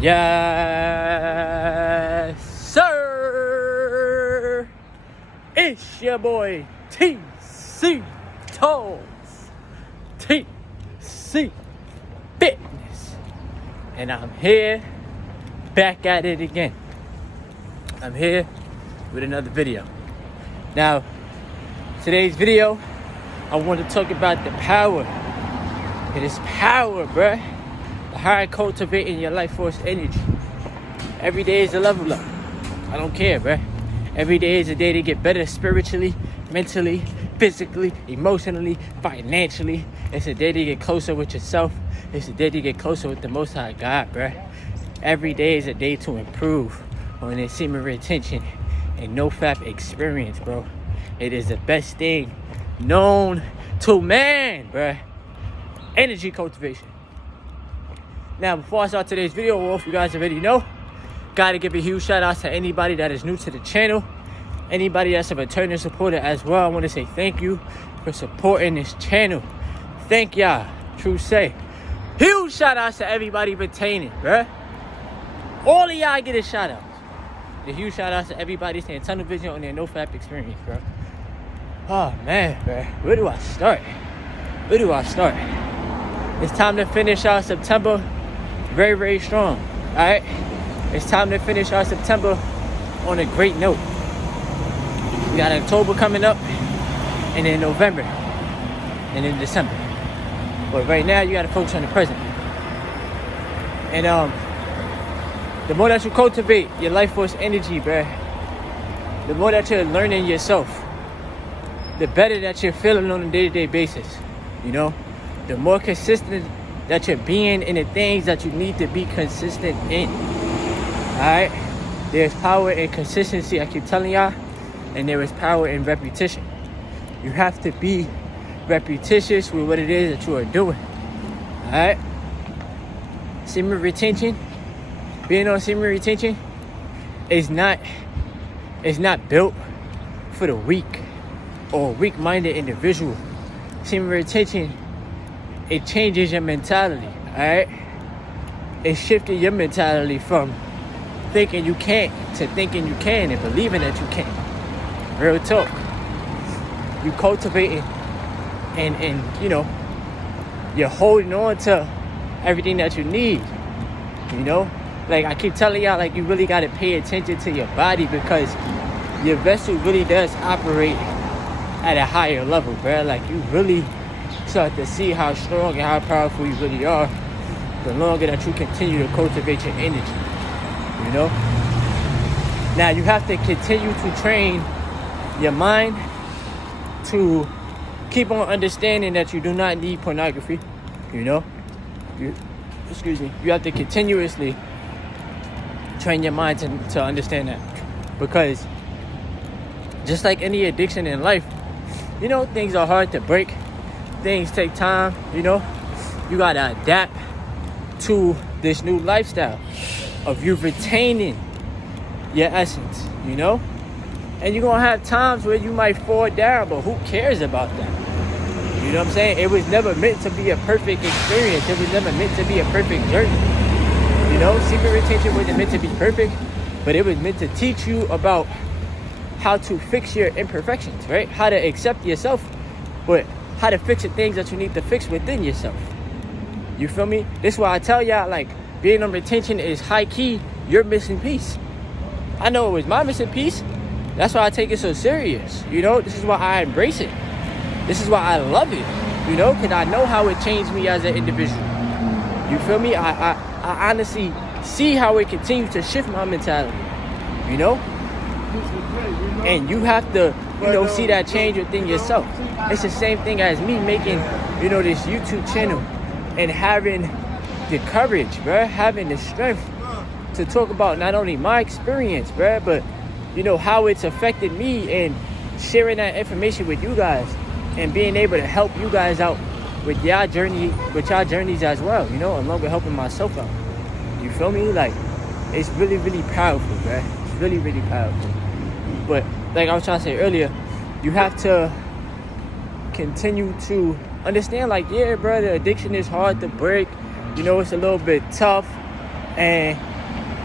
Yes, sir. It's your boy TC Talks, TC Fitness, and I'm here back at it again. I'm here with another video. Now, today's video, I want to talk about the power. It is power, bruh. How cultivating your life force energy. Every day is a level up. I don't care, bruh. Every day is a day to get better spiritually, mentally, physically, emotionally, financially. It's a day to get closer with yourself. It's a day to get closer with the Most High God, bruh. Every day is a day to improve on the semen retention and NOFAP experience, bro. It is the best thing known to man, bruh. Energy cultivation. Now, before I start today's video off, you guys already know, gotta give a huge shout out to anybody that is new to the channel, anybody that's a returning supporter as well. I want to say thank you for supporting this channel. Thank y'all. True say. Huge shout outs to everybody retaining, bruh. All of y'all get a shout out. A huge shout out to everybody staying tunnel vision on their NoFap experience, bro. Oh man, bruh. Where do I start? It's time to finish our September very, very strong. Alright? It's time to finish our September on a great note. We got October coming up, and then November, and then December. But right now, you gotta focus on the present. And the more that you cultivate your life force energy, bruh, the more that you're learning yourself, the better that you're feeling on a day-to-day basis. You know? The more consistent that you're being in the things that you need to be consistent in. Alright? There's power in consistency, I keep telling y'all. And there is power in repetition. You have to be repetitious with what it is that you are doing. Alright? Semen retention. Being on semen retention is not built for the weak or weak-minded individual. Semen retention, it changes your mentality, alright? It shifted your mentality from thinking you can't to thinking you can and believing that you can. Real talk. You cultivating and you know, you're holding on to everything that you need, you know? Like I keep telling y'all, like you really got to pay attention to your body because your vessel really does operate at a higher level, bro. Like you really start to see how strong and how powerful you really are the longer that you continue to cultivate your energy, you know? Now you have to continue to train your mind to keep on understanding that you do not need pornography, you know? You have to continuously train your mind to understand that, because just like any addiction in life, you know, things are hard to break. Things take time, you know. You gotta adapt to this new lifestyle of you retaining your essence, you know. And you're gonna have times where you might fall down, but who cares about that? You know what I'm saying? It was never meant to be a perfect experience. It was never meant to be a perfect journey. You know, semen retention wasn't meant to be perfect, but it was meant to teach you about how to fix your imperfections, right? How to accept yourself, but how to fix the things that you need to fix within yourself. You feel me? This is why I tell y'all, like, being on retention is high key, your missing piece. I know it was my missing piece. That's why I take it so serious. You know, this is why I embrace it. This is why I love it. You know, because I know how it changed me as an individual. You feel me? I honestly see how it continues to shift my mentality. You know? And you have to, you know, see that change within yourself. It's the same thing as me making, you know, this YouTube channel and having the courage, bruh, having the strength to talk about not only my experience, bruh, but, you know, how it's affected me and sharing that information with you guys and being able to help you guys out with y'all journey, with y'all journeys as well, you know, along with helping myself out. You feel me? Like, it's really, really powerful, bruh. It's really, really powerful. But like I was trying to say earlier, you have to continue to understand, like, yeah, bro, the addiction is hard to break. You know, it's a little bit tough. And,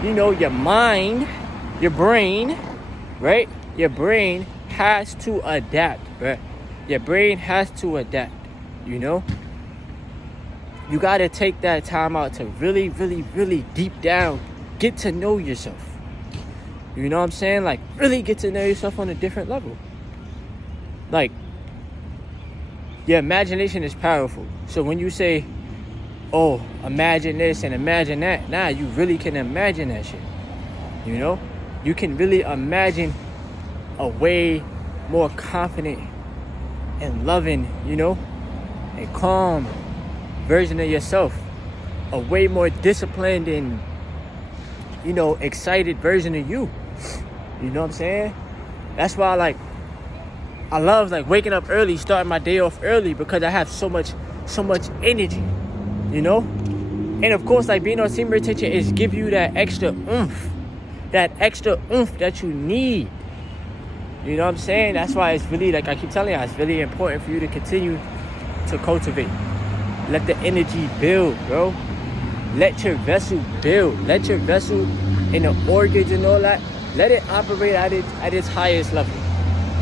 you know, your mind, your brain, right? Your brain has to adapt, right? Your brain has to adapt, you know? You got to take that time out to really, really, really deep down get to know yourself. You know what I'm saying? Like, really get to know yourself on a different level. Like, your imagination is powerful. So when you say, oh, imagine this and imagine that, nah, you really can imagine that shit. You know? You can really imagine a way more confident and loving, you know, and calm version of yourself. A way more disciplined and, you know, excited version of you. You know what I'm saying? That's why, like, I love, like, waking up early, starting my day off early, because I have so much energy, you know? And of course, like, being on semen retention is give you that extra oomph that you need. You know what I'm saying? That's why it's really, like I keep telling you, it's really important for you to continue to cultivate. Let the energy build, bro. Let your vessel build. Let your vessel and the organs and all that, let it operate at its highest level.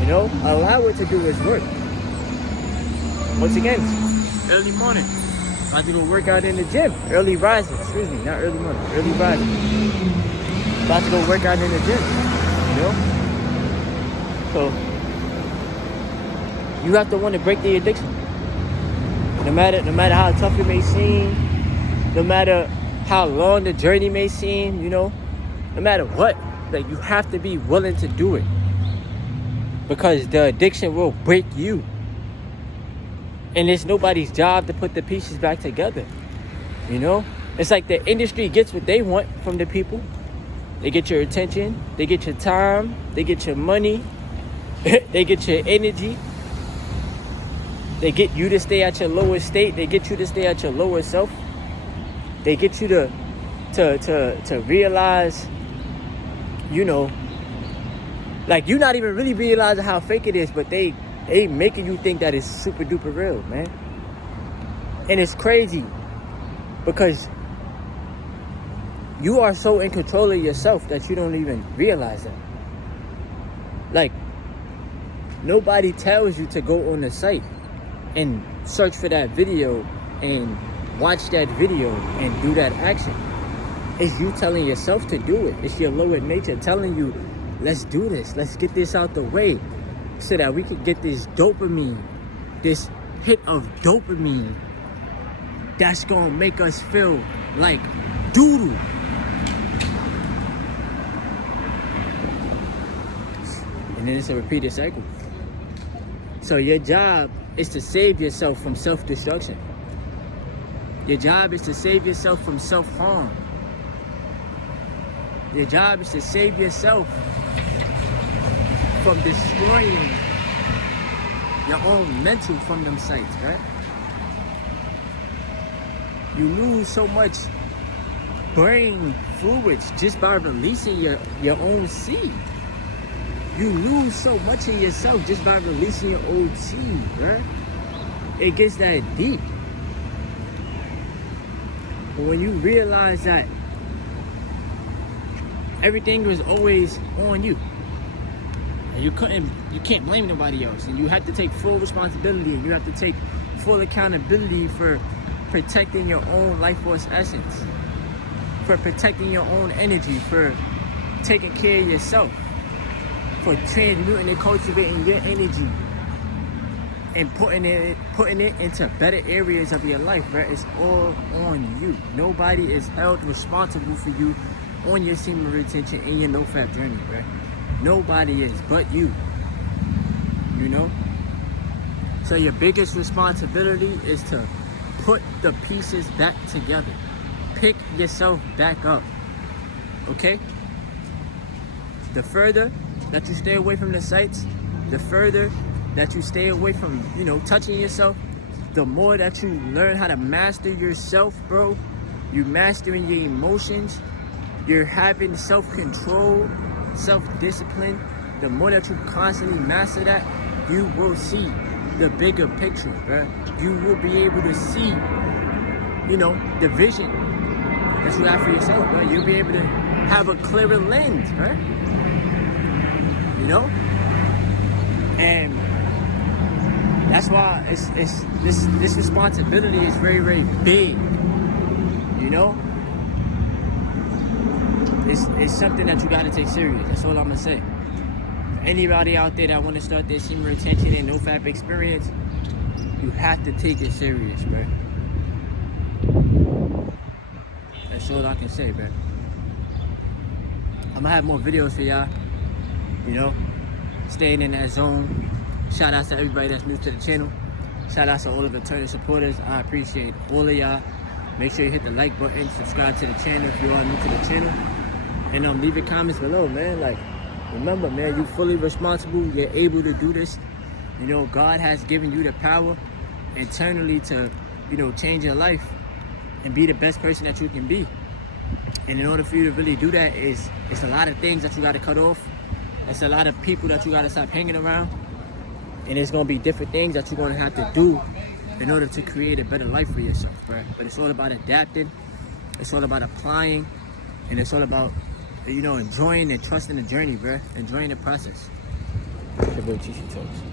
You know, allow it to do its work. Once again, early morning. About to go work out in the gym. Early rising, excuse me, not early morning, early rising. About to go work out in the gym, you know? So, you have to want to break the addiction. No matter how tough it may seem, no matter how long the journey may seem, you know, no matter what, like, you have to be willing to do it. Because the addiction will break you. And it's nobody's job to put the pieces back together. You know? It's like the industry gets what they want from the people. They get your attention. They get your time. They get your money. They get your energy. They get you to stay at your lowest state. They get you to stay at your lowest self. They get you to realize, you know, like, you're not even really realizing how fake it is, but they making you think that it's super duper real, man. And it's crazy because you are so in control of yourself that you don't even realize that. Like, nobody tells you to go on the site and search for that video and watch that video and do that action. It's you telling yourself to do it. It's your lower nature telling you, let's do this. Let's get this out the way so that we can get this dopamine, this hit of dopamine that's going to make us feel like doodle. And then it's a repeated cycle. So your job is to save yourself from self-destruction. Your job is to save yourself from self-harm. Your job is to save yourself from destroying your own mental from them sites, right? You lose so much brain fluids just by releasing your own seed. You lose so much of yourself just by releasing your old seed, right? It gets that deep. But when you realize that everything was always on you, and you can't blame nobody else, and you have to take full responsibility, and you have to take full accountability for protecting your own life force essence, for protecting your own energy, for taking care of yourself, for transmuting and cultivating your energy and putting it into better areas of your life, right? It's all on you. Nobody is held responsible for you on your semen retention and your NOFAP journey, right? Nobody is but you, you know? So your biggest responsibility is to put the pieces back together. Pick yourself back up, okay? The further that you stay away from the sites, the further that you stay away from, you know, touching yourself, the more that you learn how to master yourself, bro. You're mastering your emotions. You're having self-control, self-discipline. The more that you constantly master that, you will see the bigger picture, bro. You will be able to see, you know, the vision. The that you have for yourself, bro. You'll be able to have a clearer lens, bro. You know? And that's why this responsibility is very, very big. You know? It's something that you gotta take serious. That's all I'm gonna say. For anybody out there that wanna start their semen retention and NOFAP experience, you have to take it serious, bro. That's all I can say, bro. I'm gonna have more videos for y'all. You know, staying in that zone. Shout out to everybody that's new to the channel. Shout out to all of the returning supporters. I appreciate all of y'all. Make sure you hit the like button, subscribe to the channel if you are new to the channel. And leave your comments below, man. Like, remember, man, you're fully responsible. You're able to do this. You know, God has given you the power internally to, you know, change your life and be the best person that you can be. And in order for you to really do that, it's a lot of things that you got to cut off. It's a lot of people that you got to stop hanging around. And it's going to be different things that you're going to have to do in order to create a better life for yourself, bro. But it's all about adapting. It's all about applying. And it's all about, you know, enjoying and trusting the journey, bro. Enjoying the process. The boy Tisha Talks.